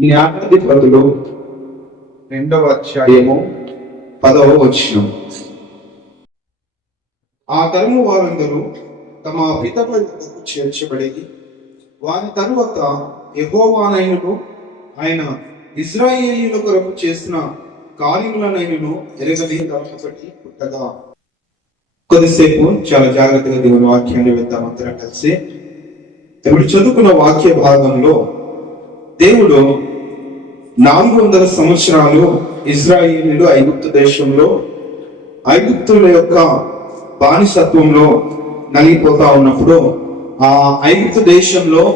న్యాయాధిపతులు రెండవ అధ్యాయము పదవ వచనం. ఆ తరము వారందరూ తమ పితరుల చేర్చబడేది. చేర్చబడి వారి తరువాత యహోవానైనను ఆయన ఇజ్రాయేలీల కొరకు చేసిన కార్యములనైనను ఎరగని తలపటి పుట్టగా. కొద్దిసేపు చాలా జాగ్రత్తగా దేవుని వాక్యాన్ని విద్దాం అందరం కలిసి. ఇప్పుడు చదువుకున్న వాక్య భాగంలో దేవుడు నాలుగు వందల సంవత్సరాలు ఇజ్రాయేలీలు ఐగుప్తు దేశంలో ఐగుప్తుల యొక్క బానిసత్వంలో నలిగిపోతా ఉన్నప్పుడు ఆ ఐగుప్తు దేశంలో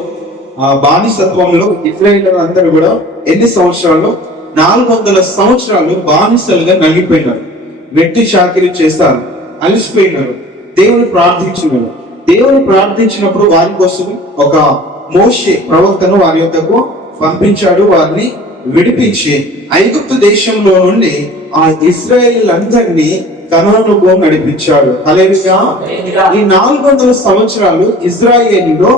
ఆ బానిసత్వంలో ఇజ్రాయేల్ అందరూ కూడా ఎన్ని సంవత్సరాలు? నాలుగు వందల సంవత్సరాలు బానిసలుగా నలిగిపోయినారు. వెట్టి చాకిరి చేస్తారు. అలసిపోయినారు. దేవుని ప్రార్థించినారు. దేవుని ప్రార్థించినప్పుడు వారి కోసం ఒక మోషే ప్రవక్తను వారి యొక్కకు పంపించాడు వారిని విడిపించి. ఐగుప్తు దేశంలో నుండి ఆ ఇస్రాయేల్ అందరినీ కనానుకు నడిపించాడు. హల్లెలూయా. ఈ నాలుగు వందల సంవత్సరాలు ఇజ్రాయేలీలో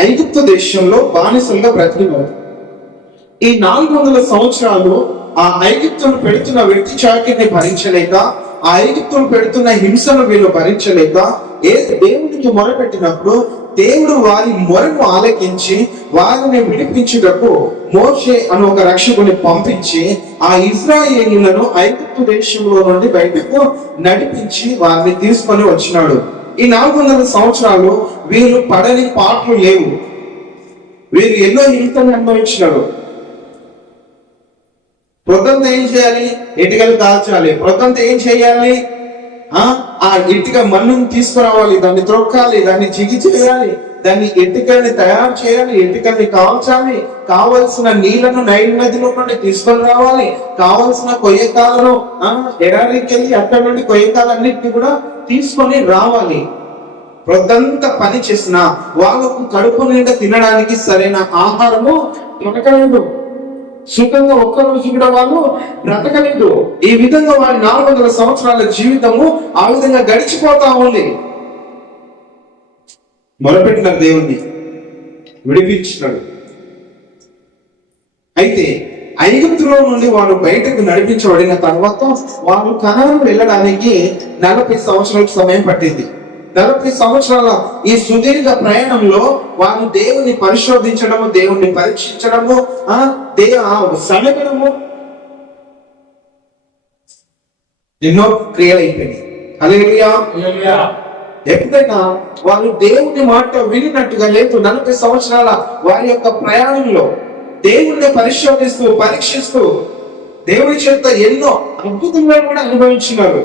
ఐగుప్తు దేశంలో బానిసలుగా బ్రతికినారు ఈ నాలుగు వందల సంవత్సరాలు ఆ ఐగుప్తును పెడుతున్న వ్యక్తి చాకిని భరించలేక ఆ ఐగుప్తును పెడుతున్న హింసను వీళ్ళు భరించలేక ఏ దేవునికి మొరపెట్టినప్పుడు దేవుడు వారి మొరను ఆలకించి వారిని విడిపించుటకు మోషే అని ఒక రక్షకుని పంపించి ఆ ఇజ్రాయేలీలను ఐగుప్తు దేశంలో నుండి బయటకు నడిపించి వారిని తీసుకొని వచ్చినాడు. ఈ నాలుగు వందల సంవత్సరాలు వీరు పడని పాటలు లేవు. వీరు ఎన్నో హింసను అనుభవించినారు. ప్రొద్దంత ఏం చేయాలి? ఎటుకలు కాల్చాలి. ప్రొద్దంత ఏం చేయాలి? ఆ? ఇటుక మన్ను తీసుకురావాలి దాన్ని త్రొక్కాలి దాన్ని చిగి చేయాలి దాన్ని ఎటుకల్ని తయారు చేయాలి ఎటుకల్ని కాల్చాలి కావలసిన నీళ్ళను నైల్ నదిలో నుండి తీసుకొని రావాలి కావలసిన కొయ్యకాలను ఎడారికి వెళ్ళి అక్కడ నుండి కొయ్యకాలన్నింటినీ కూడా తీసుకొని రావాలి. ప్రొద్దంతా పని చేసిన వాళ్ళకు కడుపు నిండా తినడానికి సరైన ఆహారము దొరకలేదు. సుఖంగా ఒక్క రోజు కూడా వాళ్ళు బ్రతకలేదు. ఈ విధంగా వారి నాలుగు వందల సంవత్సరాల జీవితము ఆ విధంగా గడిచిపోతా ఉంది. మొరపెట్టినారు దేవుణ్ణి విడిపించినాడు. అయితే ఐగుప్తులో నుండి వారు బయటకు నడిపించబడిన తర్వాత వారు కనాను వెళ్ళడానికి నలభై సంవత్సరాల సమయం పట్టింది. నలభై సంవత్సరాల ఈ సుదీర్ఘ ప్రయాణంలో వారు దేవుని పరిశోధించడము దేవుణ్ణి పరీక్షించడము ఆ దే ఆ సడగడము ఎన్నో క్రియలు అయిపోయినాయి ఎప్పుడైనా వారు దేవుని మాట వినినట్టుగా లేదు నలభై సంవత్సరాల వారి యొక్క ప్రయాణంలో దేవుణ్ణి పరిశోధిస్తూ పరీక్షిస్తూ దేవుని చేత ఎన్నో అద్భుతములను కూడా అనుభవించినారు.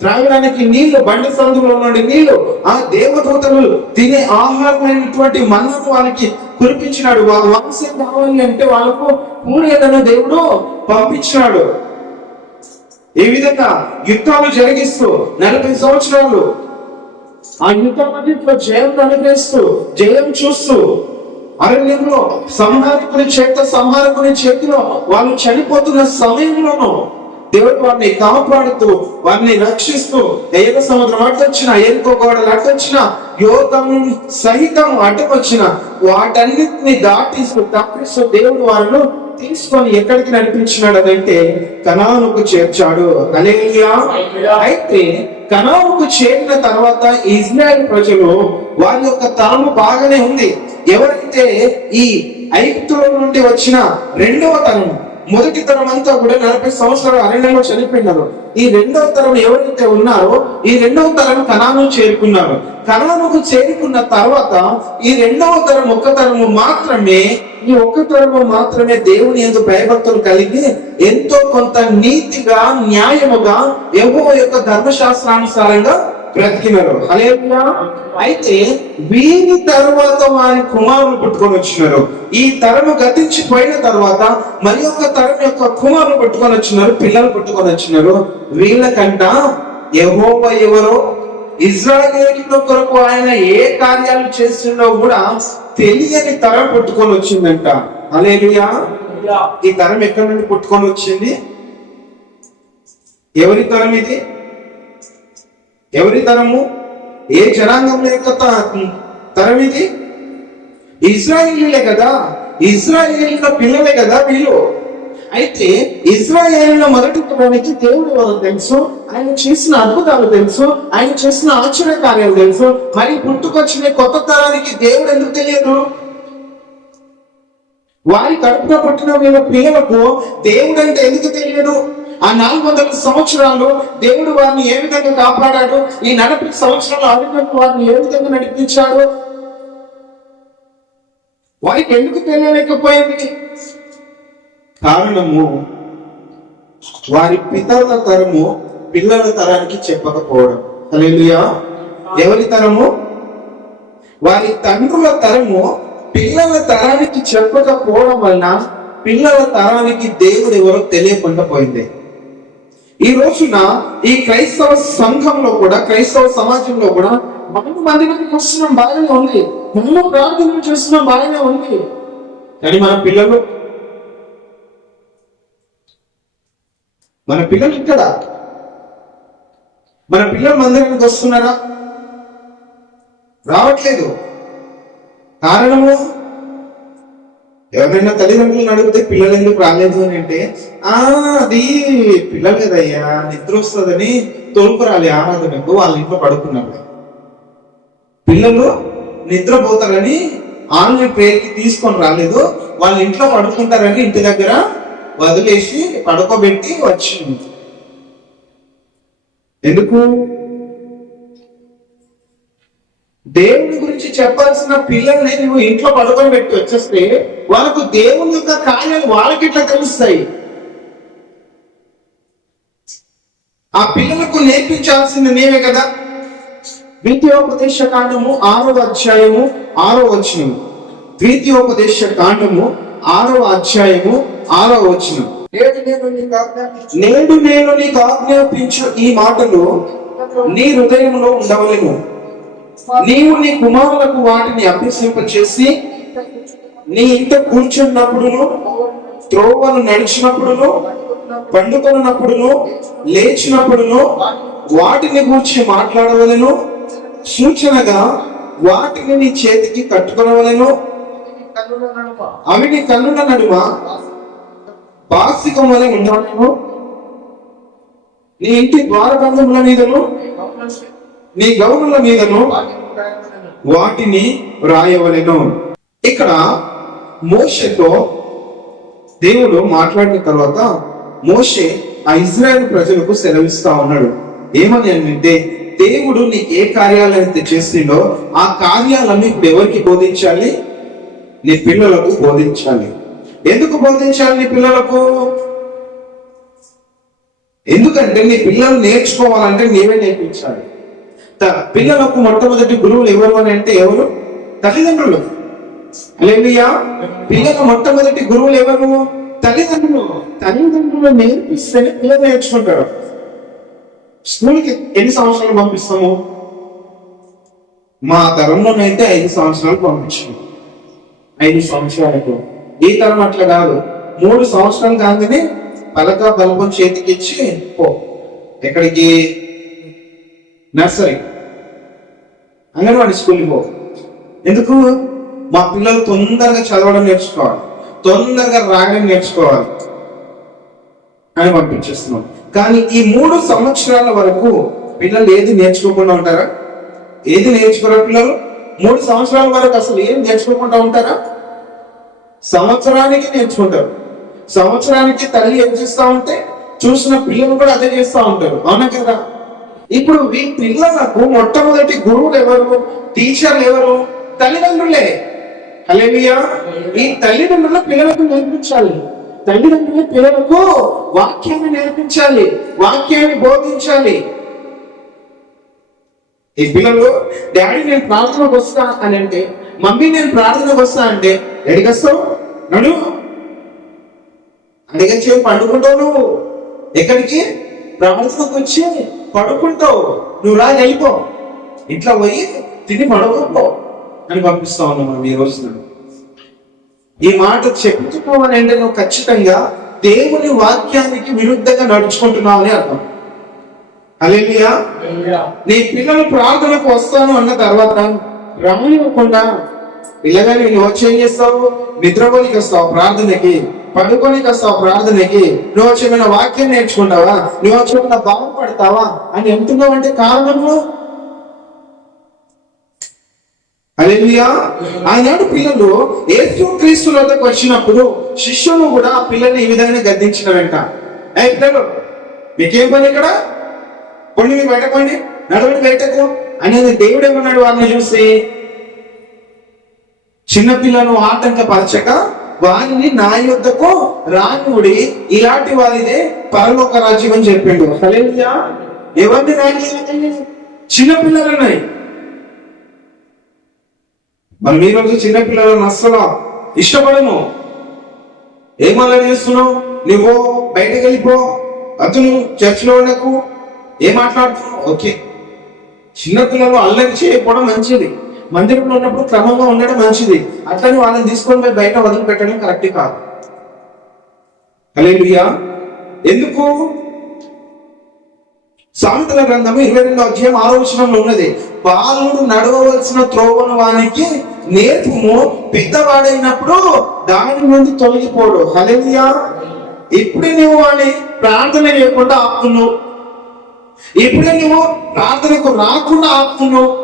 త్రాగడానికి నీళ్ళు బండి సందులో నుండి నీళ్ళు ఆ దేవదూతలు తినే ఆహారమైనటువంటి మన్నను వారికి కురిపించినాడు. వారి వంశం కావాలి అంటే వాళ్ళకు పూరేదను దేవుడు పంపించినాడు. ఈ విధంగా యుద్ధాలు జరిగిస్తూ నలభై సంవత్సరాలు ఆ యుద్ధమన్నింటిలో జయం అనుగ్రహిస్తూ జయం చూస్తూ అరణ్యంలో సంహారకుని చేత సంహారకుని చేతిలో వాళ్ళు చనిపోతున్న సమయంలోనూ దేవుడు వారిని కాపాడుతూ వారిని రక్షిస్తూ ఏక సముద్రం అడ్డొచ్చిన ఏరుకో గోడలు అడ్డొచ్చిన యోగం సహితం అడ్డకొచ్చిన వాటన్నిటిని దాటిస్తూ తప్పిస్తూ దేవుడు వారిని తీసుకొని ఎక్కడికి నడిపించినాడు అదంటే కనానుకు చేర్చాడు. హల్లెలూయా. అయితే కనానుకు చేరిన తర్వాత ఇజ్రాయెల్ ప్రజలు వారి యొక్క తరము బాగానే ఉంది. ఎవరైతే ఈ ఐగుప్తుల నుండి వచ్చిన రెండవ తరం మొదటి తరం అంతా కూడా నలభై సంవత్సరాలు అరణ్యంలో చనిపోయినారు. ఈ రెండవ తరం ఎవరైతే ఉన్నారో ఈ రెండవ తరం కణాను చేరుకున్నారు. కణానుకు చేరుకున్న తర్వాత ఈ రెండవ తరం ఒక్క తరము మాత్రమే ఈ ఒక్క తరము మాత్రమే దేవుని ఎందు భయభక్తులు కలిగి ఎంతో కొంత నీతిగా న్యాయముగా ఎవో యొక్క ధర్మశాస్త్రానుసారంగా బ్రతికినారు. హల్లెలూయా. అయితే వీరి తర్వాత వారి కుమారులు పుట్టుకొని వచ్చినారు. ఈ తరము గతించిపోయిన తర్వాత మరి ఒక తరం యొక్క కుమారులు పుట్టుకొని వచ్చినారు పిల్లలు పుట్టుకొని వచ్చినారు. వీళ్ళకంట యహోవ ఎవరో ఇజ్రాయేలీల కొరకు ఆయన ఏ కార్యాలు చేసిండో కూడా తెలియని తరం పుట్టుకొని వచ్చిందంట. హల్లెలూయా. ఈ తరం ఎక్కడి నుండి పుట్టుకొని వచ్చింది? ఎవరి తరం ఇది? ఎవరి తరము ఏ జనాంగం యొక్క తరం ఇది? ఇజ్రాయిలీలే కదా. ఇజ్రాయేల్ పిల్లలే కదా వీళ్ళు. అయితే ఇజ్రాయేల్ మొదటి తరానికి దేవుడు వాళ్ళు తెలుసు? ఆయన చేసిన అద్భుతాలు తెలుసు? ఆయన చేసిన ఆశ్చర్య కార్యాలు తెలుసు? మరి పుట్టుకొచ్చిన కొత్త తరానికి దేవుడు ఎందుకు తెలియదు? వారి కడుపున పుట్టిన వీళ్ళ పిల్లలకు దేవుడు అంటే ఎందుకు తెలియదు? ఆ నాలుగు వందల సంవత్సరాలు దేవుడు వారిని ఏ విధంగా కాపాడాడు? ఈ నలభై సంవత్సరాల అధికంగా వారిని ఏ విధంగా నడిపించాడు? వారికి ఎందుకు తెలియలేకపోయింది? కారణము వారి పితరుల తరము పిల్లల తరానికి చెప్పకపోవడం. హల్లెలూయా. ఎవరి తరము? వారి తండ్రుల తరము పిల్లల తరానికి చెప్పకపోవడం వలన పిల్లల తరానికి దేవుడు ఎవరో తెలియకుండా పోయింది. ఈ రోజున ఈ క్రైస్తవ సంఘంలో కూడా క్రైస్తవ సమాజంలో కూడా మనం మందిరానికి వస్తున్నాం బాగానే ఉంది. ఎన్నో ప్రార్థనలు చేస్తున్నాం బాగానే ఉంది. కానీ మన పిల్లలు మన పిల్లలు ఇక్కడ మన పిల్లలు మందిరానికి వస్తున్నారా? రావట్లేదు. కారణము? ఎవరైనా తల్లిదండ్రులను అడిగితే పిల్లలు ఎందుకు రాలేదు అని అంటే ఆ అది పిల్లలు కదయ్యా నిద్ర వస్తుందని తోలుకురాలి ఆరాధనకు వాళ్ళ ఇంట్లో పడుకున్నారు పిల్లలు నిద్రపోతారని ఆన్లైన్ ప్రేయర్కి తీసుకొని రాలేదు వాళ్ళ ఇంట్లో పడుకుంటారని ఇంటి దగ్గర వదిలేసి పడుకోబెట్టి వచ్చింది. ఎందుకు? దేవుని గురించి చెప్పాల్సిన పిల్లల్ని నువ్వు ఇంట్లో పడుకొని పెట్టి వచ్చేస్తే వాళ్ళకు దేవుని యొక్క కార్యాలు వాళ్ళకి ఇట్లా తెలుస్తాయి? ఆ పిల్లలకు నేర్పించాల్సింది నేనే కదా? ద్వితీయోపదేశ కాండము ఆరవ అధ్యాయము ఆరో వచనం. ద్వితీయోపదేశ కాండము ఆరవ అధ్యాయము ఆరో వచనం. నేడు నేను నీకు ఆజ్ఞాపించు ఈ మాటలు నీ హృదయంలో ఉండవలను. నీవు నీ కుమారులకు వాటిని అభ్యసింప చేసి నీ ఇంట కూర్చున్నప్పుడును త్రోవను నడిచినప్పుడును పండుకొనప్పుడును లేచినప్పుడును వాటిని గూర్చి మాట్లాడవలను సూచనగా వాటిని నీ చేతికి కట్టుకొనవలను. అవి నీ కన్నుల నడుమ బాసికం వలె ఉండవలను నీ ఇంటి ద్వారబంధముల మీదను నీ గౌనుల మీదను వాటిని ప్రయాణములను రాయవలెను ఇక్కడ మోషేతో దేవుడు మాట్లాడిన తర్వాత మోషే ఆ ఇజ్రాయెల్ ప్రజలకు సెలవిస్తా ఉన్నాడు. ఏమని అంటే దేవుడు నీకు ఏ కార్యాలు అయితే చేసిండో ఆ కార్యాలను ఇప్పుడు ఎవరికి బోధించాలి? నీ పిల్లలకు బోధించాలి. ఎందుకు బోధించాలి నీ పిల్లలకు? ఎందుకంటే నీ పిల్లలు నేర్చుకోవాలంటే నీవే నేర్పించాలి. పిల్లలకు మొట్టమొదటి గురువులు ఎవరు అని అంటే ఎవరు? తల్లిదండ్రులు. లేనియా పిల్లల మొట్టమొదటి గురువులు ఎవరు? తల్లిదండ్రులు. తల్లిదండ్రులు నేర్పిస్తేనే పిల్లలు నేర్చుకుంటారు? స్కూల్కి ఎన్ని సంవత్సరాలు పంపిస్తాము? మా తరంలోనైతే ఐదు సంవత్సరాలు పంపించాము. ఐదు సంవత్సరాలకు. ఈ తరం అట్లా కాదు. మూడు సంవత్సరాలు కాగానే పలక బలపం చేతికిచ్చి పో. ఎక్కడికి? నర్సరీ. అంగన్వాడి స్కూల్కి పో. ఎందుకు? మా పిల్లలు తొందరగా చదవడం నేర్చుకోవాలి. తొందరగా రాయడం నేర్చుకోవాలి అని పంపించేస్తున్నాం. కానీ ఈ మూడు సంవత్సరాల వరకు పిల్లలు ఏది నేర్చుకోకుండా ఉంటారా? ఏది నేర్చుకోరా పిల్లలు? మూడు సంవత్సరాల వరకు అసలు ఏం నేర్చుకోకుండా ఉంటారా? సంవత్సరానికి నేర్చుకుంటారు. సంవత్సరానికి తల్లి ఏం చేస్తా ఉంటే చూసిన పిల్లలు కూడా అదే చేస్తూ ఉంటారు. అవునా కదా? ఇప్పుడు ఈ పిల్లలకు మొట్టమొదటి గురువులు ఎవరు? టీచర్లు ఎవరు? తల్లిదండ్రులే. హల్లెలూయా. ఈ తల్లిదండ్రుల పిల్లలకు నేర్పించాలి. తల్లిదండ్రుల పిల్లలకు వాక్యాన్ని నేర్పించాలి. వాక్యాన్ని బోధించాలి. ఈ పిల్లలు డాడీ నేను ప్రార్థనకు వస్తా అని అంటే మమ్మీ నేను ప్రార్థనకు వస్తా అంటే ఎడికి వస్తావు? నడు. అడిగచ్చి పండుకుంటావు నువ్వు. ఎక్కడికి? ప్రార్థనకు వచ్చి పడుకుంటావు. నువ్వు రా వెళ్ళిపో ఇంట్లో పోయి తిని పడుకోపో అని పంపిస్తా ఉన్నాం మనం ఈ రోజున ఈ మాట అని అంటే నువ్వు ఖచ్చితంగా దేవుని వాక్యానికి విరుద్ధంగా నడుచుకుంటున్నావు అని అర్థం. అలెలియా నీ పిల్లలు ప్రార్థనకు వస్తాను అన్న తర్వాత రానివ్వకుండా పిల్లగాని నువ్వు వచ్చి ఏం చేస్తావు? నిద్రపోనికి వస్తావు ప్రార్థనకి పడుకోనికి వస్తావు ప్రార్థనకి. నువ్వు వచ్చి ఏమైనా వాక్యం నేర్చుకుంటావా? నువ్వు వచ్చి ఏమైనా బాగుపడతావా అని ఎంతున్నావు అంటే కారణము? అలెలియా ఆనాడు పిల్లలు యేసు క్రీస్తుల వద్దకు వచ్చినప్పుడు శిష్యులు కూడా ఆ పిల్లల్ని ఈ విధంగా గద్దించిన వెంట ఏ పిల్లలు మీకేం పని ఇక్కడ? కొన్ని మీరు బయట పోండి. నడవండి బయటకు. అనేది దేవుడు ఏమన్నాడు వారిని చూసి? చిన్నపిల్లను ఆటంకపరచక వారిని నా యొద్దకు రానుడి ఇలాంటి వారిదే పరలోక రాజ్యం అని చెప్పిండు. ఎవరిని రాని చిన్న పిల్లలున్నాయి మరి మీ రోజు చిన్నపిల్లలను అస్సలు ఇష్టపడను ఏమలా చేస్తున్నావు? నువ్వు బయటకు వెళ్ళిపో అతను చర్చిలో ఉండకు. ఏం మాట్లాడుతున్నావు? ఓకే. చిన్న పిల్లలు అల్లరి చేయకపోవడం మంచిది. మందిరంలో ఉన్నప్పుడు క్రమంగా ఉండడం మంచిది. అట్లని వాళ్ళని తీసుకొని పోయి బయట వదిలిపెట్టడం కరెక్ట్ కాదు. హల్లెలూయా. ఎందుకు? సామెతల గ్రంథము ఇరవై రెండో అధ్యాయం ఆలోచనలో ఉన్నది. బాలుడు నడవవలసిన త్రోవను వానికి నేర్పుము. పెద్దవాడైనప్పుడు దాని నుండి తొలగిపోడు. హల్లెలూయా. ఇప్పుడే నువ్వు వాడి ప్రార్థన లేకుండా ఆపుతున్నావు ఇప్పుడే నువ్వు ప్రార్థనకు రాకుండా ఆపుతున్నావు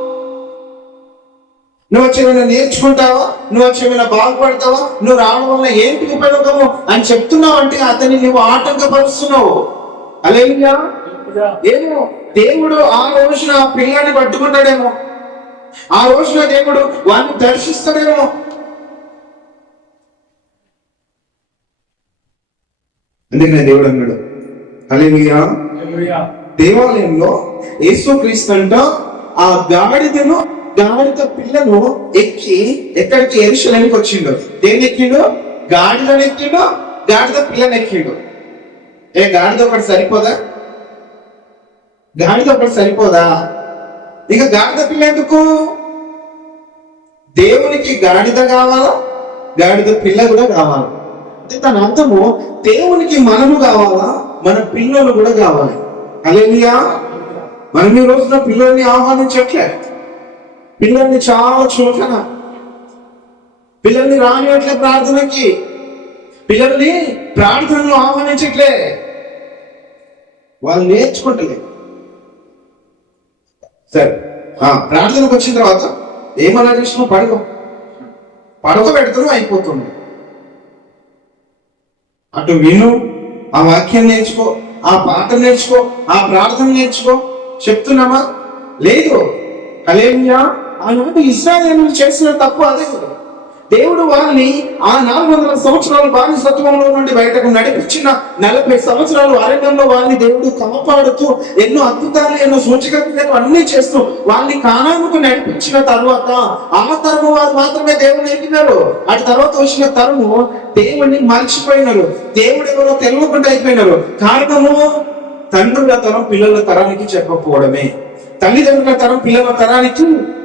నువ్వు వచ్చి ఏమైనా నేర్చుకుంటావా? నువ్వు వచ్చి ఏమైనా బాగుపడతావా? నువ్వు రావడం వల్ల ఏంటి ఉపయోగము అని చెప్తున్నావు అంటే అతన్ని నువ్వు ఆటంకపరుస్తున్నావు. అలేంగా ఏమో దేవుడు ఆ రోజున ఆ పిల్లాన్ని పట్టుకుంటాడేమో ఆ రోజున దేవుడు వాడిని దర్శిస్తాడేమో. అందుకనే దేవుడు అన్నాడు. అలేలుయా. దేవాలయంలో యేసు క్రీస్తు అంట ఆ గాడిదను గాడిద పిల్లను ఎక్కి ఎక్కడికి? ఎరుషలేనికి వచ్చిండు. దేన్ని ఎక్కిండు? గాడిదని ఎక్కిండు. గాడిద పిల్లని ఎక్కిండు. ఏ గాడిద ఒకటి సరిపోదా? గాడిద ఒకటి సరిపోదా? ఇక గాడిద పిల్ల ఎందుకు? దేవునికి గాడిద కావాలా? గాడిద పిల్ల కూడా కావాలి? అంటే తన అర్థము దేవునికి మనము కావాలా? మన పిల్లలు కూడా కావాలి. అలేనియా మనం ఈ రోజున పిల్లల్ని ఆహ్వానించట్లే. పిల్లల్ని చాలా చులకన పిల్లల్ని రానియట్లే ప్రార్థనకి. పిల్లల్ని ప్రార్థనలు ఆహ్వానించట్లే. వాళ్ళు నేర్చుకుంటలే. సరే. ఆ, ప్రార్థనకు వచ్చిన తర్వాత ఏమన్నా చేసినా పడుకో పడుకో పెడతారు అయిపోతుంది. అటు విను ఆ వాక్యం నేర్చుకో ఆ పాట నేర్చుకో ఆ ప్రార్థన నేర్చుకో. చెప్తున్నామా? లేదు. కలేమియా ఆనాడు ఇస్రాయేలు చేసిన తప్పు అదే దేవుడు వారిని ఆ నాలుగు వందల సంవత్సరాల బానిసత్వంలో నుండి బయటకు నడిపించిన నలభై సంవత్సరాలు అరణ్యంలో వారిని దేవుడు కాపాడుతూ ఎన్నో అద్భుతాలు ఎన్నో సూచకలు అన్ని చేస్తూ వాళ్ళని కానానికి నడిపించిన తర్వాత ఆ తరము వారు మాత్రమే దేవుని ఎక్కినారు అటు తర్వాత వచ్చిన తరము దేవుడిని మర్చిపోయినారు. దేవుడు ఎవరో తెలియకుండా అయిపోయినారు. కారణము తండ్రుల తరం పిల్లల తరానికి చెప్పకపోవడమే. తల్లిదండ్రుల తరం పిల్లల తరానికి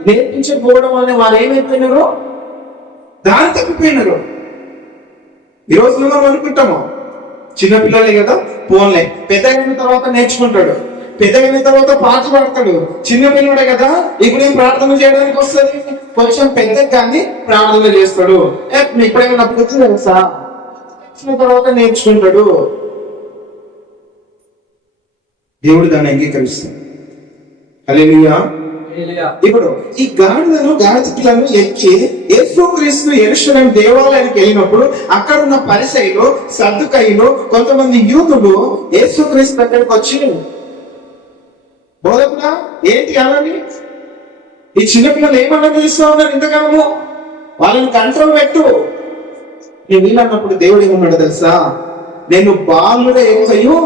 నేర్పించకపోవడం అనే వారు ఏమైపోయినారో? దారి తప్పిపోయినారు. ఈ రోజు మనం అనుకుంటాము చిన్న పిల్లలే కదా పోన్లే. పెద్దగైన తర్వాత నేర్చుకుంటాడు. పెద్దగైన తర్వాత పాట పాడతాడు. చిన్నపిల్లడే కదా ఇప్పుడు ఏం ప్రార్థన చేయడానికి వస్తుంది? కొంచెం పెద్ద కానీ ప్రార్థన చేస్తాడు. ఏ, ఇప్పుడేమైనా తెలుసా వచ్చిన తర్వాత నేర్చుకుంటాడు. దేవుడు దాన్ని అంగీకరిస్తాడు. ఇప్పుడు ఈ గాడిదను గాడిద పిల్లను ఎక్కి యేసుక్రీస్తు ఎరుషలేం దేవాలయానికి వెళ్ళినప్పుడు అక్కడ ఉన్న పరిసైలు సర్దుకైలు కొంతమంది యూదులు యేసుక్రీస్తు దగ్గరికి వచ్చి బోధకుడా ఏంటి అలాని ఈ చిన్నపిల్లలు ఏమన్నా చేస్తా ఉన్నారు ఇంతకాలము? వాళ్ళని కంట్రోల్ పెట్టు. నేను వీలన్నప్పుడు దేవుడు ఏమన్నాడు తెలుసా? నేను బాలుల యొక్కయు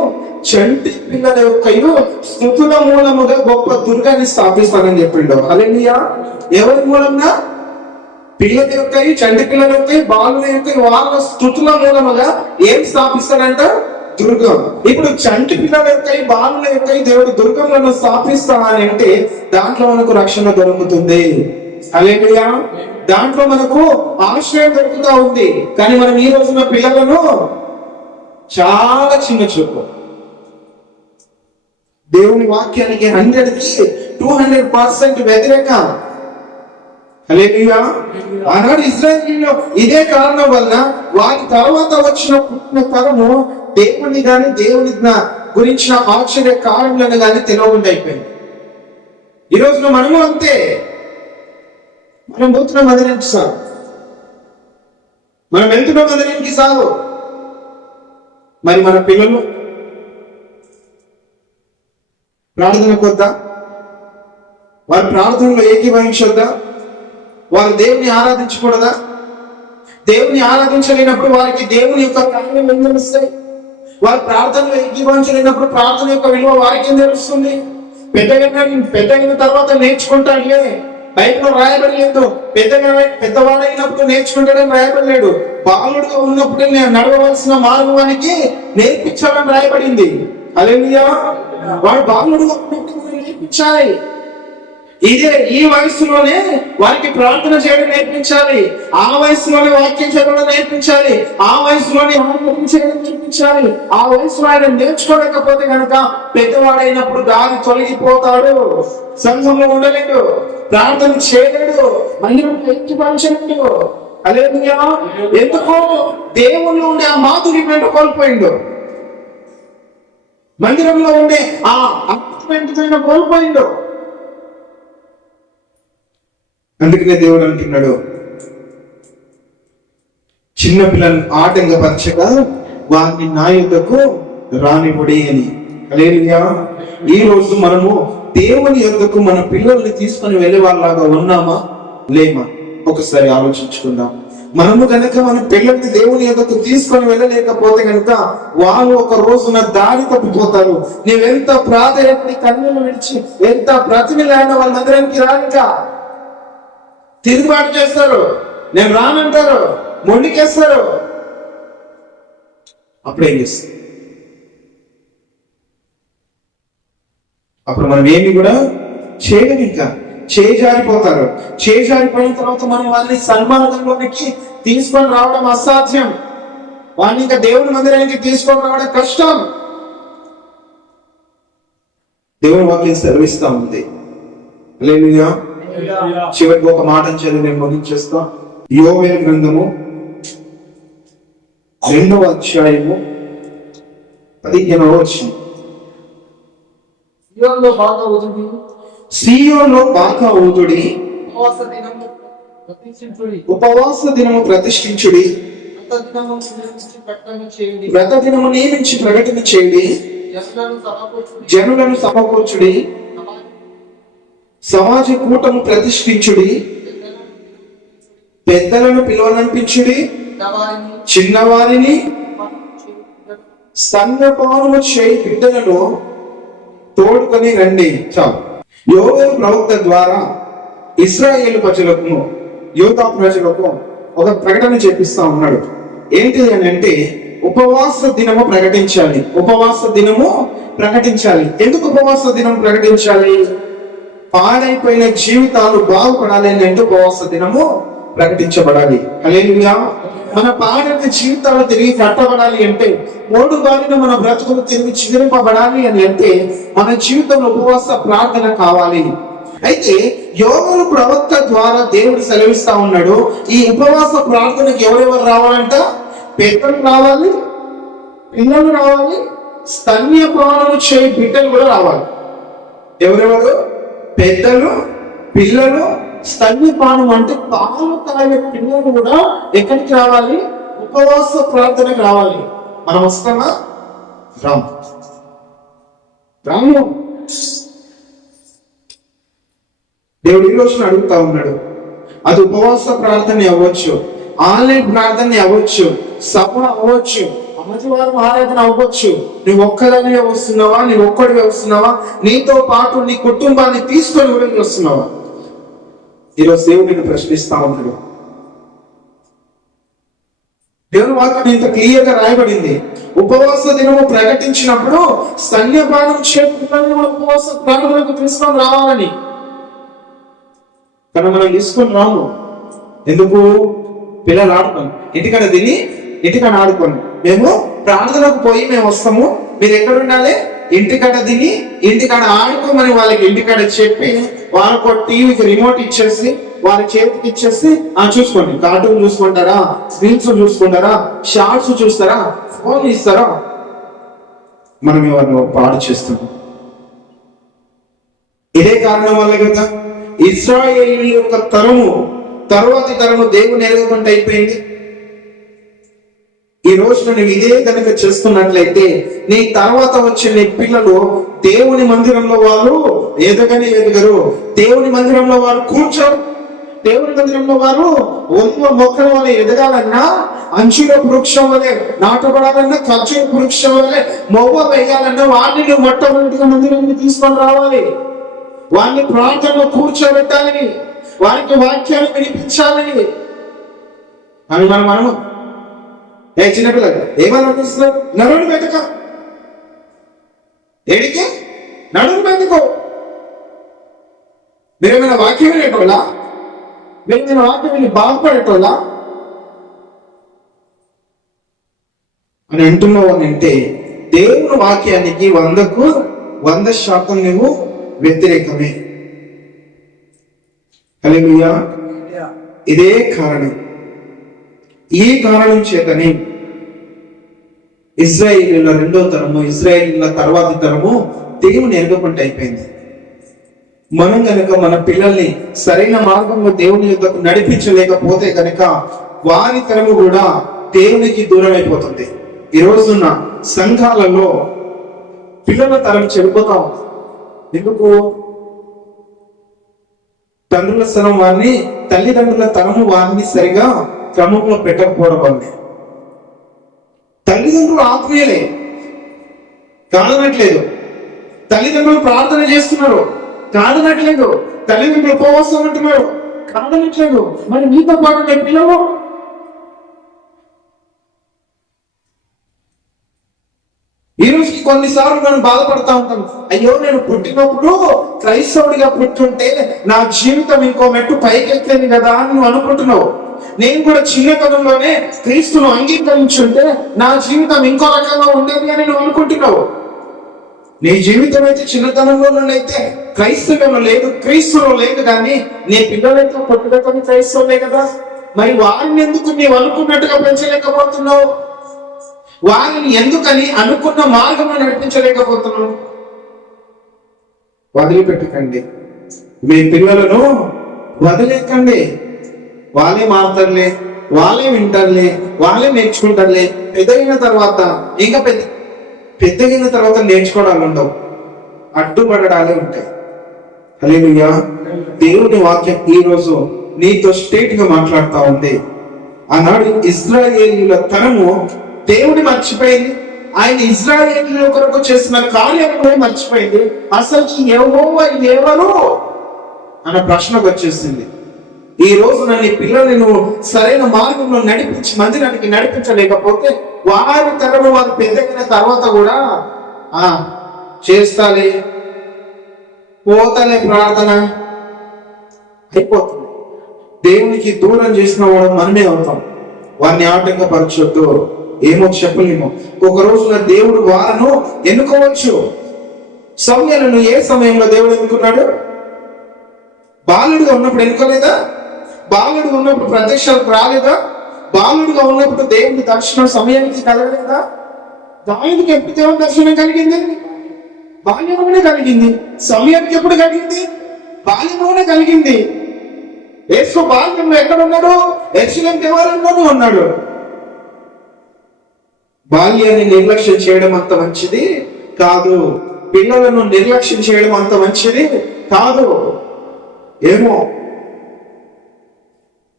చంటి పిల్లల యొక్కయు స్థుతుల మూలముగా గొప్ప దుర్గాన్ని స్థాపిస్తానని చెప్పిండు. అలెలియా ఎవరి మూలంగా పిల్లల యొక్క చంటి పిల్లల యొక్క బాలుల యొక్క వాళ్ళ స్థుతుల మూలముగా ఏం స్థాపిస్తానంట దుర్గం. ఇప్పుడు చంటి పిల్లల యొక్క బాలుల యొక్క దేవుడు దుర్గములను స్థాపిస్తా అని అంటే దాంట్లో మనకు రక్షణ దొరుకుతుంది. అలేలుయా దాంట్లో మనకు ఆశ్రయం దొరుకుతా ఉంది. కానీ మనం ఈ రోజున పిల్లలను చాలా చిన్న చూపు. దేవుని వాక్యానికి హండ్రెడ్కి టూ హండ్రెడ్ పర్సెంట్ వ్యతిరేక. ఆనాడు ఇస్రాయలీలో ఇదే కారణం వలన వారి తర్వాత వచ్చిన పుట్టిన తరము దేవుని గాని దేవుని గురించిన ఆశ్చర్య కారణాలను గాని తెలవకుండా అయిపోయింది. ఈ రోజున మనము అంతే. మనం పోతున్నాం మదనికి సార్ మనం వెళ్తున్నాం మదనికి సాగు. మరి మన పిల్లలు ప్రార్థన కొద్దా? వారి ప్రార్థనలో ఏకీభవించొద్దా? వారు దేవుని ఆరాధించకూడదా? దేవుని ఆరాధించలేనప్పుడు వారికి దేవుని యొక్క కార్యం ఏం తెలుస్తాయి? వారి ప్రార్థనలో ఏకీభవించలేనప్పుడు ప్రార్థన యొక్క విలువ వారికి తెలుస్తుంది? పెద్దగా పెద్దగిన తర్వాత నేర్చుకుంటాడులే. బైబిల్లో రాయబడలేదు. పెద్దగా పెద్దవాడైనప్పుడు నేర్చుకుంటాడని రాయబడలేడు. బాలుడుగా ఉన్నప్పుడు నేను నడవవలసిన మార్గానికి నేర్పించాలని రాయబడింది. అలేమియా వాడు బాలుడుగా నేర్పించాలి. ఇదే ఈ వయసులోనే వారికి ప్రార్థన చేయడం నేర్పించాలి. ఆ వయసులోనే వాక్యం చదవడం నేర్పించాలి. ఆ వయసులోనే ఆనందం చేయడం నేర్పించాలి. ఆ వయసులో ఆయన నేర్చుకోలేకపోతే కనుక పెద్దవాడైనప్పుడు దారి తొలగిపోతాడు. సంఘంలో ఉండలేడు. ప్రార్థన చేయలేడు. మందిరంలో ఎక్కి పంచలేడు అదే ఎందుకో దేవుళ్ళు ఉండే ఆ మాధుర్యం కోల్పోయిండు. మందిరంలో ఉండే ఆ అద్భుతమైన కోల్పోయిండు. అందుకనే దేవుడు అంటున్నాడు చిన్న పిల్లలను ఆటంకపరచగా వారిని నా యుద్ధకు రానిపడి అని. హల్లెలూయా. ఈ రోజు మనము దేవుని యొద్దకు మన పిల్లల్ని తీసుకొని వెళ్ళే వాళ్ళలాగా ఉన్నామా? లేమా? ఒకసారి ఆలోచించుకుందాం. మనము కనుక మన పిల్లల్ని దేవుని యొద్దకు తీసుకొని వెళ్ళలేకపోతే గనుక వాళ్ళు ఒక రోజున దారి తప్పిపోతారు. నీవెంత ప్రాధాన్యతని కన్నులు విడిచి ఎంత ప్రతిమిలైన వాళ్ళ మందిరానికి రానిక? తిరుగుబాటు చేస్తారు. నేను రానంటారు. మొండికేస్తారు. అప్పుడేం చేస్తారు? అప్పుడు మనం ఏమి కూడా చేయడం ఇంకా. చేజారిపోతారు. చేజారిపోయిన తర్వాత మనం వాళ్ళని సన్మార్గంలోనికి తీసుకొని రావడం అసాధ్యం. వాళ్ళని ఇంకా దేవుని మందిరానికి తీసుకొని రావడం కష్టం. దేవుని వాక్యం సెలవిస్తా ఉంది. చివరికి ఒక మాట చదివి నేను ముగించేస్తా. యోవేల గ్రంథము రెండవ అధ్యాయము పదిహేనవ వచ్చింది సియోలో బాగా ఊదుడి. ఉపవాస దినము ప్రతిష్ఠించుడి. వ్రత దినము నియమించి ప్రకటన చేయండి. జనులను సమకూర్చుడి. సమాజ కూటము ప్రతిష్ఠించుడి. పెద్దలను పిలువనంపించుడి వారిని చిన్నవారిని స్తన్యపానము చేయి బిడ్డలను తోడుకొని రండి. చాలు. యోగేలు ప్రవక్త ద్వారా ఇస్రాయేల్ ప్రజలకు యూతా ప్రజలకు ఒక ప్రకటన చేపిస్తా ఉన్నాడు. ఏంటిది అని అంటే ఉపవాస దినము ప్రకటించాలి. ఉపవాస దినము ప్రకటించాలి. ఎందుకు ఉపవాస దినం ప్రకటించాలి? పాడైపోయిన జీవితాలు బాగుపడాలి అని అంటే ఉపవాస దినము ప్రకటించబడాలి. హల్లెలూయా. మన పాడైన జీవితాలు తిరిగి కట్టబడాలి అంటే మూడు బారిన మన బ్రతుకులు తిరిగి చిగురింపబడాలి అని అంటే మన జీవితంలో ఉపవాస ప్రార్థన కావాలి. అయితే యోగులు ప్రవక్త ద్వారా దేవుడు సెలవిస్తా ఉన్నాడు ఈ ఉపవాస ప్రార్థనకి ఎవరెవరు రావాలంట? పెద్దలు రావాలి పిల్లలు రావాలి స్తన్యపానము చేయి బిడ్డలు కూడా రావాలి. ఎవరెవరు? పెద్దలు పిల్లలు స్తన్యపానం అంటే పాలు తాగే పిల్లలు కూడా ఎక్కడికి రావాలి? ఉపవాస ప్రార్థనకి రావాలి. మనం వస్తామా? రాము. రాము. దేవుడు ఈ రోజున అడుగుతా ఉన్నాడు. అది ఉపవాస ప్రార్థన అవ్వచ్చు ఆన్లైన్ ప్రార్థన అవ్వచ్చు సభ అవ్వచ్చు ఆదివారం ఆరాధన అవ్వచ్చు. నువ్వు ఒక్కదానివే వస్తున్నావా? నువ్వు ఒక్కడివే వస్తున్నావా? నీతో పాటు నీ కుటుంబాన్ని తీసుకొని వెళ్ళి వస్తున్నావా? ఈరోజు నేను ప్రశ్నిస్తా ఉన్నాడు. దేవుని వాక్యం ఇంత క్లియర్గా రాయబడింది. ఉపవాస దినము ప్రకటించినప్పుడు స్తన్యపానం చేయకుండా ఉపవాస ప్రార్థనకు తీసుకొని రావాలని. కానీ మనం తీసుకొని రాము. ఎందుకు? పిల్లలు ఆడుకోండి. ఇంటికాడ తిని ఇంటికాడ ఆడుకోండి. మేము ప్రార్థనకు పోయి మేము వస్తాము. మీరు ఎక్కడ ఉండాలి? ఇంటికాడ తిని ఇంటికాడ ఆడుకోమని వాళ్ళకి ఇంటికాడ చెప్పి వాళ్ళకు టీవీకి రిమోట్ ఇచ్చేసి వారి చేతికి ఇచ్చేసి ఆ చూసుకోండి. కార్టూన్ చూసుకుంటారా? స్క్రీన్స్ చూసుకుంటారా? షార్ట్స్ చూస్తారా? ఫోన్ ఇస్తారా? మనం ఇవన్నీ పాడు చేస్తున్నాం ఇదే కారణం వల్ల కదా ఇస్రాయేల్ యొక్క తరము తర్వాతి తరము దేవుని ఎరగకుండా అయిపోయింది. ఈ రోజు నువ్వు ఇదే కనుక చేస్తున్నట్లయితే నీ తర్వాత వచ్చే నీ పిల్లలు దేవుని మందిరంలో వాళ్ళు ఎదగని ఎదగరు. దేవుని మందిరంలో వారు కూర్చోరు. దేవుని మందిరంలో వారు ఒంగ మొక్కల వల్ల ఎదగాలన్నా అంచుల వృక్షం వలె నాటబడాలన్నా ఖర్జూర వృక్షం వలె మొవ్వ వేయాలన్నా వాటిని మొట్టమొదటిగా మందిరానికి తీసుకొని రావాలి. వారిని ప్రాంతంలో కూర్చోబెట్టాలని వారికి వాక్యాలు వినిపించాలని. అని మనం మనము. ఏ చిన్నపిల్లలు ఏమని అనిపిస్తున్నారు నడుడు వెతక. ఏడికి? నడుడు వెతకో. మీరేమైనా వాక్యం వినేటోళ్ళ? మీరేమైనా వాక్యం విని బాగుపడేటోళ్ళ అని అంటున్నావు అని అంటే దేవుని వాక్యానికి వందకు వంద శాతం నువ్వు వ్యతిరేకమే. హల్లెలూయా. ఇదే కారణం. ఈ కారణం చేతనే ఇజ్రాయేలీల రెండో తరము ఇజ్రాయేలీల తర్వాతి తరము దేవుని ఎరగకుండా అయిపోయింది. మనం గనుక మన పిల్లల్ని సరైన మార్గంలో దేవుని యొద్దకు నడిపించలేకపోతే గనుక వారి తరము కూడా దేవునికి దూరం అయిపోతుంది. ఈ రోజున్న సంఘాలలో పిల్లల తరం చెడిపోతా ఉంది. ఎందుకు? తండ్రుల స్థలం వారిని తల్లిదండ్రుల తరము వారిని సరిగా క్రమంలో పెట్టకపోవడం వల్లే. తల్లిదండ్రులు ఆత్మీయులే. కాదనట్లేదు. తల్లిదండ్రులు ప్రార్థన చేస్తున్నారు. కాదనట్లేదు. తల్లిదండ్రులు ఉపవాసం అంటున్నారు కాదనట్లేదు. మరి మీతో పాటు నేను పిల్లలు ఈ రోజుకి కొన్నిసార్లు నేను బాధపడతా ఉంటాను అయ్యో నేను పుట్టినప్పుడు క్రైస్తవుడిగా పుట్టుంటే నా జీవితం ఇంకో మెట్టు పైకెక్కేది కదా అని నువ్వు అనుకుంటున్నావు. నేను కూడా చిన్నతనంలోనే క్రీస్తును అంగీకరించుంటే నా జీవితం ఇంకో రకంగా ఉండేది అని నువ్వు అనుకుంటున్నావు. నీ జీవితం అయితే చిన్నతనంలోనైతే క్రైస్తవంలో లేదు క్రీస్తులో లేదు కానీ నీ పిల్లలైతే పుట్టుకతని క్రైస్తవులే కదా? మరి వారిని ఎందుకు నీవు అనుకున్నట్టుగా పెంచలేకపోతున్నావు? వారిని ఎందుకని అనుకున్న మార్గంలో నడిపించలేకపోతున్నావు వదిలిపెట్టకండి. మీ పిల్లలను వదిలేకండి వాళ్ళే మారుతారులే వాళ్ళే వింటారులే వాళ్ళే నేర్చుకుంటారులే. పెద్దగిన తర్వాత ఇంకా పెద్ద పెద్దగిన తర్వాత నేర్చుకోవడాలు ఉండవు. అడ్డుపడడాలే ఉంటాయి. హల్లెలూయా. దేవుని వాక్యం ఈ రోజు నీతో స్ట్రేట్గా ఉంది. ఆనాడు ఇజ్రాయేలీల తరము దేవుని మర్చిపోయింది. ఆయన ఇజ్రాయేలీల కొరకు చేసిన కార్యాలను మర్చిపోయింది. అసలు ఏమో ఎవరు? అన్న ప్రశ్నకు వచ్చేసింది. ఈ రోజు నన్ను ఈ పిల్లల్ని నువ్వు సరైన మార్గంలో నడిపించి మందిరానికి నడిపించలేకపోతే వారి తరము వారు పెద్దగిన తర్వాత కూడా ఆ చేస్తాలే. పోతలే ప్రార్థన. అయిపోతుంది. దేవునికి దూరం చేసిన వాడు మనమే అవుతాం. వారిని ఆటంకపరచొద్దు. ఏమో చెప్పలేము. ఒక రోజున దేవుడు వారను ఎన్నుకోవచ్చు. సమయాలను ఏ సమయంలో దేవుడు ఎన్నుకున్నాడు? బాలుడిగా ఉన్నప్పుడు ఎన్నుకోలేదా? బాలుడు ఉన్నప్పుడు ప్రత్యక్షాలకు రాలేదా? బాలుడిగా ఉన్నప్పుడు దేవుని దర్శనం సమయానికి కలగలేదా? దానికి ఎప్పుడు దేవుని దర్శనం కలిగింది? బాల్యంలోనే కలిగింది. సమయానికి ఎప్పుడు కలిగింది? బాల్యంలోనే కలిగింది. యేసు బాల్యంలో ఎక్కడ ఉన్నాడు? యక్షలం దేవాలయంలోనే ఉన్నాడు. బాల్యాన్ని నిర్లక్ష్యం చేయడం అంత మంచిది కాదు. పిల్లలను నిర్లక్ష్యం చేయడం అంత మంచిది కాదు. ఏమో.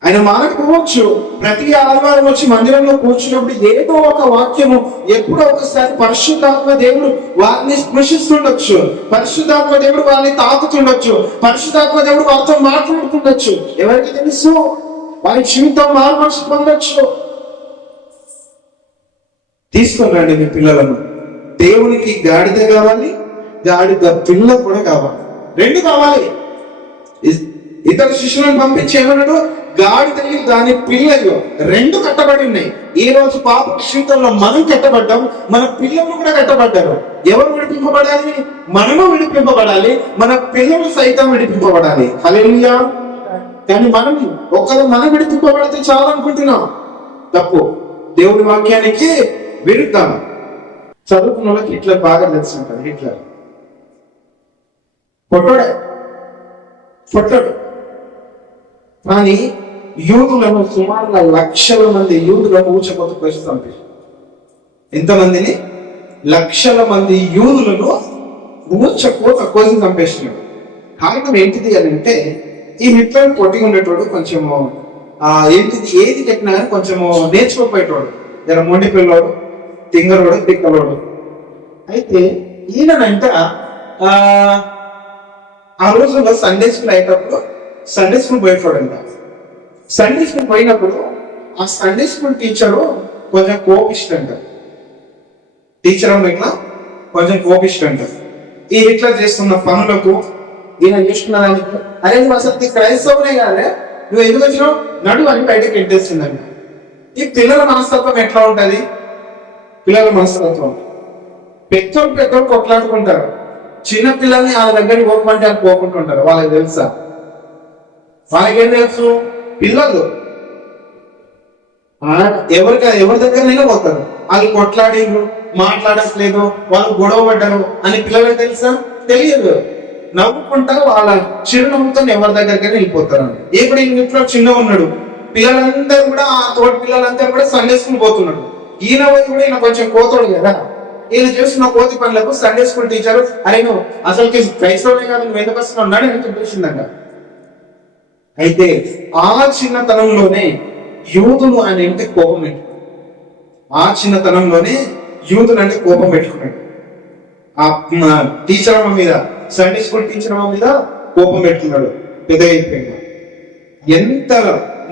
ఆయన మానకపోవచ్చు ప్రతి ఆదివారం వచ్చి మందిరంలో కూర్చున్నప్పుడు ఏదో ఒక వాక్యము ఎప్పుడో ఒకసారి పరిశుద్ధాత్మ దేవుడు వారిని స్పృశిస్తుండొచ్చు. పరిశుద్ధాత్మ దేవుడు వారిని తాకుతుండొచ్చు. పరిశుద్ధాత్మ దేవుడు వారితో మాట్లాడుతుండొచ్చు. ఎవరికి తెలుసు? వారి జీవితం మార్పు పొందొచ్చు. తీసుకొని రండి మీ పిల్లలను. దేవునికి గాడిద కావాలి గాడిద పిల్ల కూడా కావాలి. రెండు కావాలి. ఇతర శిష్యులను పంపించి ఏమన్నాడు? గాడిదలు దాని పిల్లలు రెండు కట్టబడి ఉన్నాయి. ఈ రోజు పాప జీవితంలో మనం కట్టబడ్డాం మన పిల్లలు కూడా కట్టబడ్డారు. ఎవరు విడిపింపబడాలి? మనము విడిపింపబడాలి మన పిల్లలు సైతం విడిపింపబడాలి. హల్లెలూయా. కానీ మనం ఒకరు మనం విడిపింపబడితే చాలా అనుకుంటున్నాం తప్పు. దేవుని వాక్యానికి విరుద్ధం. చదువుకున్న వాళ్ళకి హిట్లర్ బాగా తెలుసు ఉంటుంది హిట్లర్. కొట్టడే కొట్టడు కానీ యూదులను సుమారుగా లక్షల మంది యూదులను ఊచకొత్త ప్రశ్న చంపేశారు ఎంతమందిని లక్షల మంది యూదులను ఊచకోత కోసం చంపేసినాడు కారణం ఏంటిది అని అంటే ఈ హిట్లర్ పొట్టి ఉండేటోడు కొంచెము ఏంటిది ఏది చెప్పినా కానీ కొంచెము నేర్చుకోపోయేటోడు జర మొండి పిల్లోడు తింగరోడు తిక్కలోడు అయితే ఈయనంట ఆ ఆ రోజుల్లో సండే స్కూల్ అయ్యేటప్పుడు సండే స్కూల్ పోయేటోడంట. సండే స్కూల్ పోయినప్పుడు ఆ సండే స్కూల్ టీచరు కొంచెం కోపిష్టంట. టీచర్ అమ్మ ఇట్లా కొంచెం కోపిష్టంట. ఈ ఇట్లా చేస్తున్న పనులకు ఈయన చూసుకున్నదానికి అరే నువ్వు అసలు క్రైస్తవునే కాదే? నువ్వు ఎందుకు వచ్చినావు? నడు అని బయటకు ఎట్టేస్తుందంట ఈ పిల్లల మనస్తత్వం ఎట్లా ఉంటుంది? పిల్లల మనస్తత్వం. పెద్దోళ్ళు పెద్దోళ్ళు కొట్లాడుకుంటారు. చిన్న పిల్లల్ని వాళ్ళ దగ్గరికి పోకమంటే వాళ్ళు పోకుంటుంటారు వాళ్ళకి తెలుసా? వాళ్ళకేం తెలుసు? పిల్లలు. ఎవరికి ఎవరి దగ్గర పోతారు. వాళ్ళు కొట్లాడిండ్రు మాట్లాడట్లేదు వాళ్ళు గొడవ పడ్డారు అని పిల్లలకు తెలుసా? తెలియదు. నవ్వుకుంటారు వాళ్ళ చిరునవ్వుతో ఎవరి దగ్గరికి వెళ్ళిపోతారు. ఇప్పుడు ఇంట్లో చిన్న ఉన్నాడు. పిల్లలందరూ కూడా ఆ తోటి పిల్లలందరూ కూడా సండే స్కూల్ పోతున్నాడు ఈయన పోయి కూడా ఈయన కొంచెం కోతోడు కదా. ఈయన చేస్తున్న కోతి పనులకు సండే స్కూల్ టీచర్ అరే నువ్వు అసలుకి క్రైస్తవులే కాదు నువ్వు ఎందుకు వస్తున్నావు అన్నాడు అని చెప్పేసిందంట అయితే ఆ చిన్నతనంలోనే యూతును అని అంటే కోపం పెట్టుకున్నాడు ఆ చిన్నతనంలోనే యూదులు అంటే కోపం పెట్టుకున్నాడు ఆ టీచర్ అమ్మ మీద సండే స్కూల్ టీచర్ అమ్మ మీద కోపం పెట్టుకున్నాడు. పెద్ద అయిపోయింది. ఎంత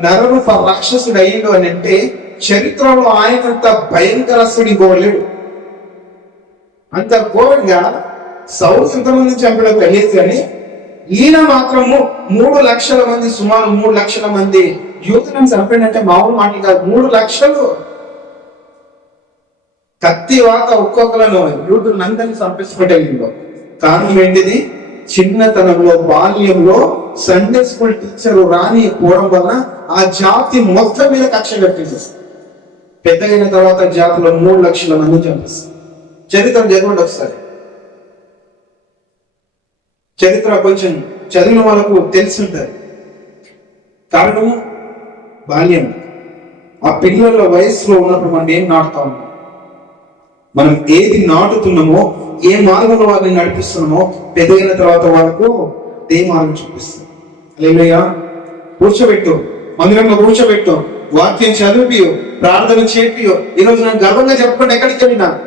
నరరూప రాక్షసుడు అయ్యిండు అని అంటే చరిత్రలో ఆయనంత భయంకరస్తుడు ఇంకోలేడు అంత ఘోరంగా సౌలు ఎంతమంది చంపడం తెలియదు కానీ ఈయన మాత్రము మూడు లక్షల మంది సుమారు మూడు లక్షల మంది యూతులను చంపాడంటే మామూలు మాటలు కాదు. మూడు లక్షలు. కత్తి వాత ఒక్కొక్కలను యూతులను అందరినీ చంపేసిపెట్టేళ్ళు కారణం ఏంటిది? చిన్నతనంలో బాల్యంలో సండే స్కూల్ టీచర్ రాని పోవడం వలన ఆ జాతి మొత్తం మీద కక్ష కట్టింది పెద్దగైన తర్వాత జాతులు మూడు లక్షల మంది చంపేస్తారు చరిత్ర చదవండి ఒకసారి. చరిత్ర కొంచెం చదివిన వాళ్ళకు తెలిసి ఉంటుంది కారణం బాల్యం. ఆ పిల్లల వయసులో ఉన్నప్పుడు మనం ఏం నాటుతా? ఉన్నాం మనం ఏది నాటుతున్నామో ఏ మార్గంలో వాళ్ళని నడిపిస్తున్నామో పెద్దయిన తర్వాత వాళ్ళకు ఏ మార్గం చూపిస్తాం లేదయ్యా కూర్చోబెట్టు. మందిరంలో కూర్చోబెట్టు. వాక్యం చదివిపియో ప్రార్థన చేపియో. ఈ రోజు నేను గర్వంగా చెప్పకుండా ఎక్కడికి వెళ్ళినా.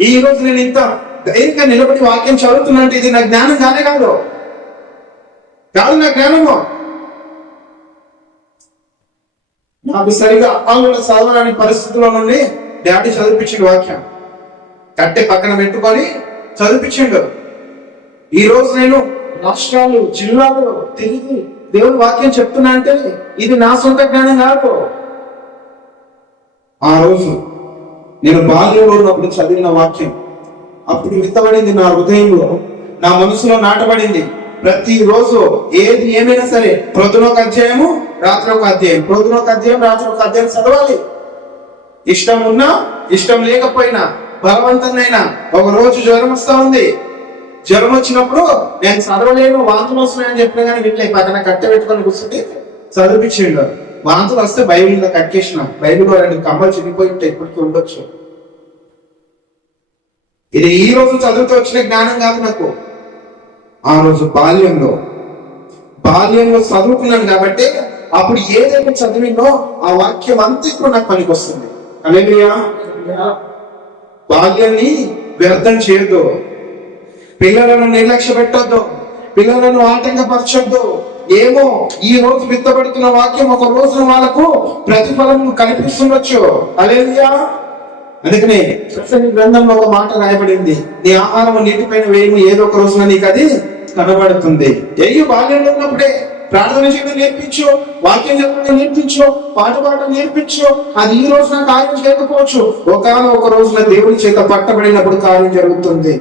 ఈ రోజు నేను ఇంత ధైర్యంగా నిలబడి వాక్యం చదువుతున్నా అంటే ఇది నా జ్ఞానం కానే కాదు. కాదు నా జ్ఞానము. నాకు సరిగా అమ్మాయి చదవని పరిస్థితుల్లో నుండి డాడీ చదివించిండు వాక్యం. కట్టె పక్కన పెట్టుకొని చదివించిండు ఈ రోజు నేను రాష్ట్రాలు జిల్లాలు తిరిగి దేవుని వాక్యం చెప్తున్నా అంటే ఇది నా సొంత జ్ఞానం కాదు. ఆ రోజు నేను బాల్యంలో ఉన్నప్పుడు చదివిన వాక్యం. అప్పుడు విత్తబడింది నా హృదయంలో నా మనసులో నాటబడింది. ప్రతిరోజు ఏది ఏమైనా సరే ప్రొద్దున ఒక అధ్యాయము రాత్రి ఒక అధ్యాయం. ప్రొద్దున ఒక అధ్యాయం రాత్రి ఒక అధ్యాయం చదవాలి. ఇష్టం ఉన్నా ఇష్టం లేకపోయినా బలవంతంగా ఒక రోజు జ్వరం వస్తా ఉంది. జ్వరం వచ్చినప్పుడు నేను చదవలేను వాంతులు వస్తున్నాయని చెప్పిన కానీ వీళ్ళే పక్కన కట్టె పెట్టుకొని కూర్చుంటే చదివించిండు వాంతులు వస్తే బైబిల్ మీద కట్టేసిన బైబిల్ రెండు కమ్మలు చిరిగిపోయి ఉంటే ఇప్పటికీ ఉండొచ్చు. ఇది ఈ రోజు చదువుతూ వచ్చిన జ్ఞానం కాదు నాకు. ఆ రోజు బాల్యంలో బాల్యంలో చదువుకున్నాను కాబట్టి అప్పుడు ఏదైతే చదివిందో ఆ వాక్యం అంతా ఇప్పుడు నాకు పనికి వస్తుంది అలేలుయా బాల్యాన్ని వ్యర్థం చేయొద్దు. పిల్లలను నిర్లక్ష్య పెట్టొద్దు. పిల్లలను ఆటంకపరచొద్దు. ఏమో ఈ రోజు విత్తబడుతున్న వాక్యం ఒక రోజున వాళ్ళకు ప్రతిఫలం కనిపిస్తుండొచ్చు. అలేలుయా అందుకనే ప్రసంగి గ్రంథంలో ఒక మాట రాయబడింది. నీ ఆహారం నీటిపైన వేయము ఏదో ఒక రోజున నీకు అది కనబడుతుంది. ఎయ్యి బాల్యంలో ఉన్నప్పుడే ప్రార్థన చేయడం నేర్పించు వాక్యం చెప్పడం నేర్పించు పాట పాడడం నేర్పించు అది ఈ రోజున కార్యం చేయకపోవచ్చు. ఒకనొక రోజున దేవుని చేత పట్టబడినప్పుడు కార్యం జరుగుతుంది.